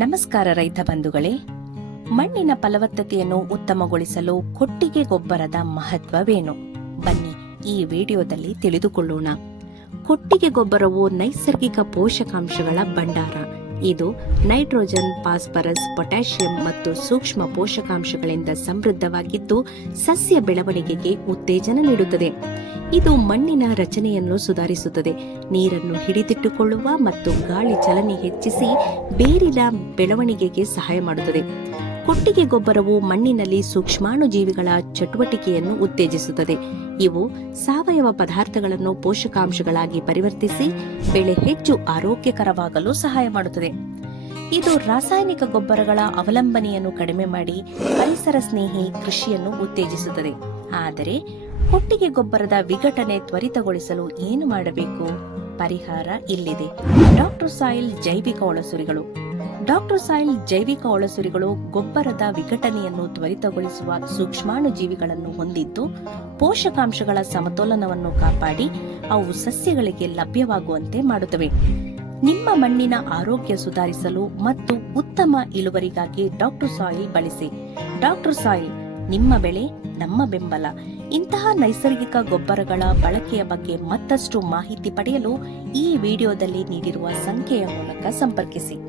ನಮಸ್ಕಾರ ರೈತ ಬಂಧುಗಳೇ, ಮಣ್ಣಿನ ಫಲವತ್ತತೆಯನ್ನು ಉತ್ತಮಗೊಳಿಸಲು ಕೊಟ್ಟಿಗೆ ಗೊಬ್ಬರದ ಮಹತ್ವವೇನು? ಬನ್ನಿ ಈ ವಿಡಿಯೋದಲ್ಲಿ ತಿಳಿದುಕೊಳ್ಳೋಣ. ಕೊಟ್ಟಿಗೆ ಗೊಬ್ಬರವು ನೈಸರ್ಗಿಕ ಪೋಷಕಾಂಶಗಳ ಭಂಡಾರ. ಇದು ನೈಟ್ರೋಜನ್, ಫಾಸ್ಫರಸ್, ಪೊಟ್ಯಾಷಿಯಂ ಮತ್ತು ಸೂಕ್ಷ್ಮ ಪೋಷಕಾಂಶಗಳಿಂದ ಸಮೃದ್ಧವಾಗಿದ್ದು ಸಸ್ಯ ಬೆಳವಣಿಗೆಗೆ ಉತ್ತೇಜನ ನೀಡುತ್ತದೆ. ಇದು ಮಣ್ಣಿನ ರಚನೆಯನ್ನು ಸುಧಾರಿಸುತ್ತದೆ, ನೀರನ್ನು ಹಿಡಿದಿಟ್ಟುಕೊಳ್ಳುವ ಮತ್ತು ಗಾಳಿ ಚಲನೆ ಹೆಚ್ಚಿಸಿ ಬೇರಿನ ಬೆಳವಣಿಗೆಗೆ ಸಹಾಯ ಮಾಡುತ್ತದೆ. ಕೊಟ್ಟಿಗೆ ಗೊಬ್ಬರವು ಮಣ್ಣಿನಲ್ಲಿ ಸೂಕ್ಷ್ಮಾಣುಜೀವಿಗಳ ಚಟುವಟಿಕೆಯನ್ನು ಉತ್ತೇಜಿಸುತ್ತದೆ. ಇವು ಸಾವಯವ ಪದಾರ್ಥಗಳನ್ನು ಪೋಷಕಾಂಶಗಳಾಗಿ ಪರಿವರ್ತಿಸಿ ಬೆಳೆ ಹೆಚ್ಚು ಆರೋಗ್ಯಕರವಾಗಲು ಸಹಾಯ ಮಾಡುತ್ತದೆ. ಇದು ರಾಸಾಯನಿಕ ಗೊಬ್ಬರಗಳ ಅವಲಂಬನೆಯನ್ನು ಕಡಿಮೆ ಮಾಡಿ ಪರಿಸರ ಸ್ನೇಹಿ ಕೃಷಿಯನ್ನು ಉತ್ತೇಜಿಸುತ್ತದೆ. ಆದರೆ ಕೊಟ್ಟಿಗೆ ಗೊಬ್ಬರದ ವಿಘಟನೆ ತ್ವರಿತಗೊಳಿಸಲು ಏನು ಮಾಡಬೇಕು? ಪರಿಹಾರ ಇಲ್ಲಿದೆ. ಡಾಕ್ಟರ್ ಸಾಯಿಲ್ ಜೈವಿಕ ಒಳಸುರಿಗಳು. ಡಾಕ್ಟರ್ ಸಾಯಿಲ್ ಜೈವಿಕ ಒಳಸುರಿಗಳು ಗೊಬ್ಬರದ ವಿಘಟನೆಯನ್ನು ತ್ವರಿತಗೊಳಿಸುವ ಸೂಕ್ಷ್ಮಾಣುಜೀವಿಗಳನ್ನು ಹೊಂದಿದ್ದು ಪೋಷಕಾಂಶಗಳ ಸಮತೋಲನವನ್ನು ಕಾಪಾಡಿ ಅವು ಸಸ್ಯಗಳಿಗೆ ಲಭ್ಯವಾಗುವಂತೆ ಮಾಡುತ್ತವೆ. ನಿಮ್ಮ ಮಣ್ಣಿನ ಆರೋಗ್ಯ ಸುಧಾರಿಸಲು ಮತ್ತು ಉತ್ತಮ ಇಳುವರಿಗಾಗಿ ಡಾಕ್ಟರ್ ಸಾಯಿಲ್ ಬಳಸಿ. ಡಾಕ್ಟರ್ ಸಾಯಿಲ್, ನಿಮ್ಮ ಬೆಳೆ ನಮ್ಮ ಬೆಂಬಲ. ಇಂತಹ ನೈಸರ್ಗಿಕ ಗೊಬ್ಬರಗಳ ಬಳಕೆಯ ಬಗ್ಗೆ ಮತ್ತಷ್ಟು ಮಾಹಿತಿ ಪಡೆಯಲು ಈ ವಿಡಿಯೋದಲ್ಲಿ ನೀಡಿರುವ ಸಂಖ್ಯೆಯ ಮೂಲಕ ಸಂಪರ್ಕಿಸಿ.